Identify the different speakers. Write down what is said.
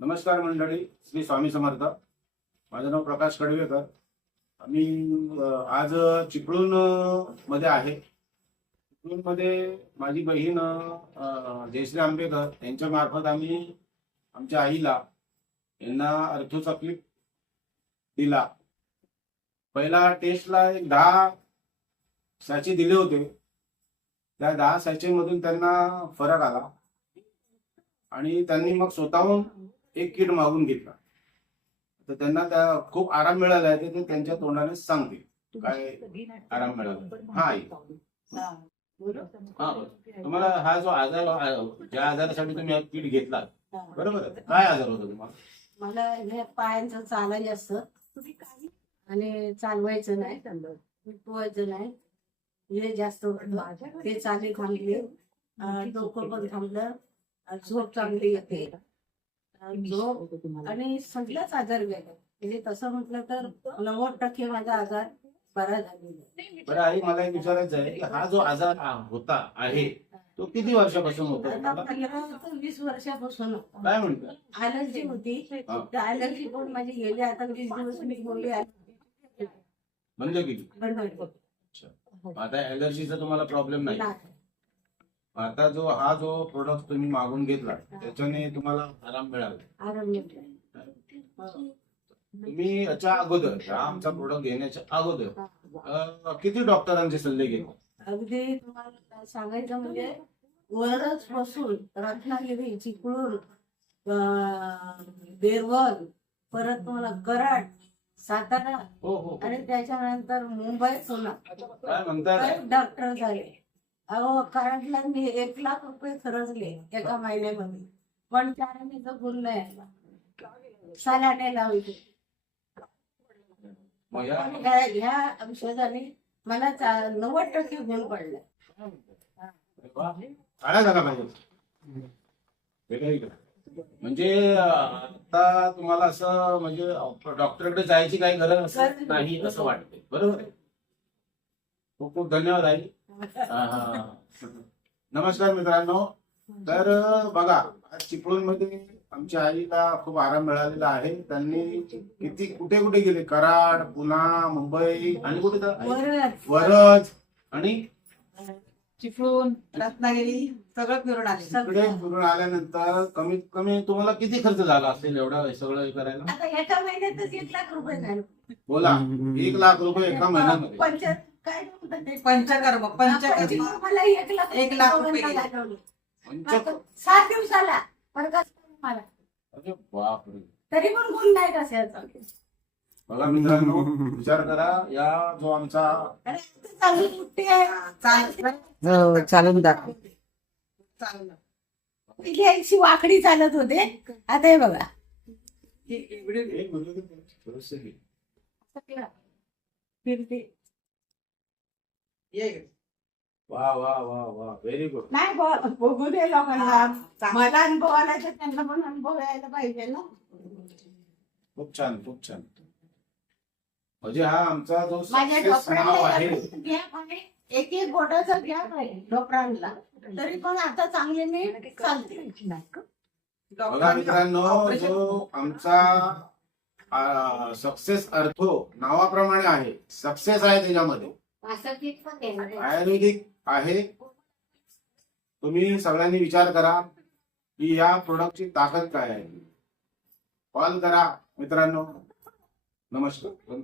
Speaker 1: नमस्कार मंडळी श्री स्वामी समर्थ. माझं नाव प्रकाश कडवेकर. आम्ही आज चिपळूणमध्ये आहे. चिपळूणमध्ये माझी बहीण जयश्री आंबेकर यांच्या मार्फत आम्ही आमच्या आईला यांना अर्थोचा क्लिप दिला. पहिला टेस्टला एक दहा साचे दिले होते. त्या दहा साचेमधून त्यांना फरक आला. आणि त्यांनी मग स्वतःहून एक किट मागून घेतला. तर त्यांना त्या खूप आराम मिळाला आहे ते त्यांच्या तोंडाने सांगतील. काय आराम मिळाला. हा हा. तुम्हाला हा जो आजार ज्या आजारासाठी तुम्ही हा किट घेतला बरोबर? काय आजार होता तुम्हाला?
Speaker 2: मला हे पायांचं चालायचं असतं. आणि चालवायचं नाही. उठवायचं नाही. हे जास्त ते चाली थांबली. डोकं पण थांबलं. झोप चांगली येते. झोप आणि सगळ्याच आजार गेले म्हणजे तसं म्हटलं तर नव्वद टक्के माझा आजार बरा झालेला.
Speaker 1: बरं आई मला एक विचारायचं आहे की हा जो आजार आ- होता आहे तो किती वर्षापासून होता
Speaker 2: आता
Speaker 1: तुम्हाला?
Speaker 2: पंधरा ते वीस वर्षापासून होतं.
Speaker 1: काय म्हणतात
Speaker 2: अलर्जी होती
Speaker 1: हा.
Speaker 2: त्या अलर्जी पण माझी गेली आता वीस दिवस मी बोलली
Speaker 1: बंद केली
Speaker 2: बंद होती.
Speaker 1: आता अलर्जीचा तुम्हाला प्रॉब्लेम नाही
Speaker 2: नाही.
Speaker 1: आता जो हा जो प्रोडक्ट तुम्ही मागून घेतला त्याच्याने तुम्हाला आराम मिळाला.
Speaker 2: आराम. हो.
Speaker 1: तुम्ही याच्या अगोदर हा आमचा प्रोडक्ट घेण्याच्या अगोदर अं, किती डॉक्टरांचे सल्ले घेतले?
Speaker 2: अगदी तुम्हाला सांगायचं म्हणजे वरच बसून रत्नागिरी चिपळूण अं, बेरवल परत तुम्हाला कराड सातारा
Speaker 1: हो हो
Speaker 2: आणि त्याच्यानंतर मुंबई पुन्हा
Speaker 1: काय म्हणतात
Speaker 2: काही डॉक्टर झाले. अहो कराडला मी एक लाख रुपये खर्चले एका महिन्यामध्ये. पण त्याने गुण नाही सलाने लावली. ह्या- औषधाने मला नव्वद टक्के गुण पडले.
Speaker 1: म्हणजे आता तुम्हाला असं म्हणजे डॉक्टरकडे जायची काही गरज असं नाही. असं वाटते बरोबर आहे. खूप खूप धन्यवाद आई. नमस्कार मित्रांनो. तर बघा चिपळूणमध्ये आमच्या आईला खूप आराम मिळालेला आहे. त्यांनी किती कुठे कुठे गेले? कराड पुणा मुंबई आणि कुठे तर? वरज आणि?
Speaker 3: चिपळूण रत्नागिरी सगळं फिरून आले.
Speaker 1: इकडे फिरून आल्यानंतर कमीत कमी तुम्हाला किती खर्च झाला असेल एवढा सगळं हे करायला?
Speaker 2: आता एका महिन्यातच एक लाख रुपये झाले.
Speaker 1: बोला. एक लाख रुपये एका महिन्यामध्ये.
Speaker 2: पंच काय?
Speaker 3: पंचकर्म पंचकर्म
Speaker 2: मला एक लाख
Speaker 3: एक लाख रुपये गेले.
Speaker 2: लागवले.
Speaker 1: पंच
Speaker 2: सात दिवसाला पण कसं मला
Speaker 1: अरे बापरे
Speaker 2: तरी पण गुण नाही कशाचा
Speaker 1: बघा मित्रांनो विचार करा या जो आमचा
Speaker 2: अरे चांगली आहे
Speaker 3: चालेल.
Speaker 4: हो चालून दाखव.
Speaker 2: पहिली वाकडी चालत होते आता हे बघा.
Speaker 1: थोडंसं.
Speaker 2: फिरते
Speaker 3: ये इकडे.
Speaker 1: वा वा वा वा. व्हेरी गुड
Speaker 2: नाही ब- बघू दे लोकांना. मला अनुभव आला तर त्यांना पण अनुभव यायला पाहिजे ना.
Speaker 1: खूप छान खूप छान. म्हणजे हा आमचा जो
Speaker 2: माझ्या
Speaker 1: सक्सेस नाव आहे.
Speaker 2: डॉक्टरांना गॅप आहे एक एक बोटाचा गॅप आहे डॉक्टरांना तरी पण आता चांगले मी चालते.
Speaker 1: बघा मित्रांनो जो आमचा सक्सेस अर्थो नावाप्रमाणे आहे. सक्सेस आहे त्याच्यामध्ये. आयुर्वेदिक आहे. तुम्ही सगळ्यांनी विचार करा की या प्रोडक्टची ताकद काय आहे. कॉल करा मित्रांनो. नमस्कार.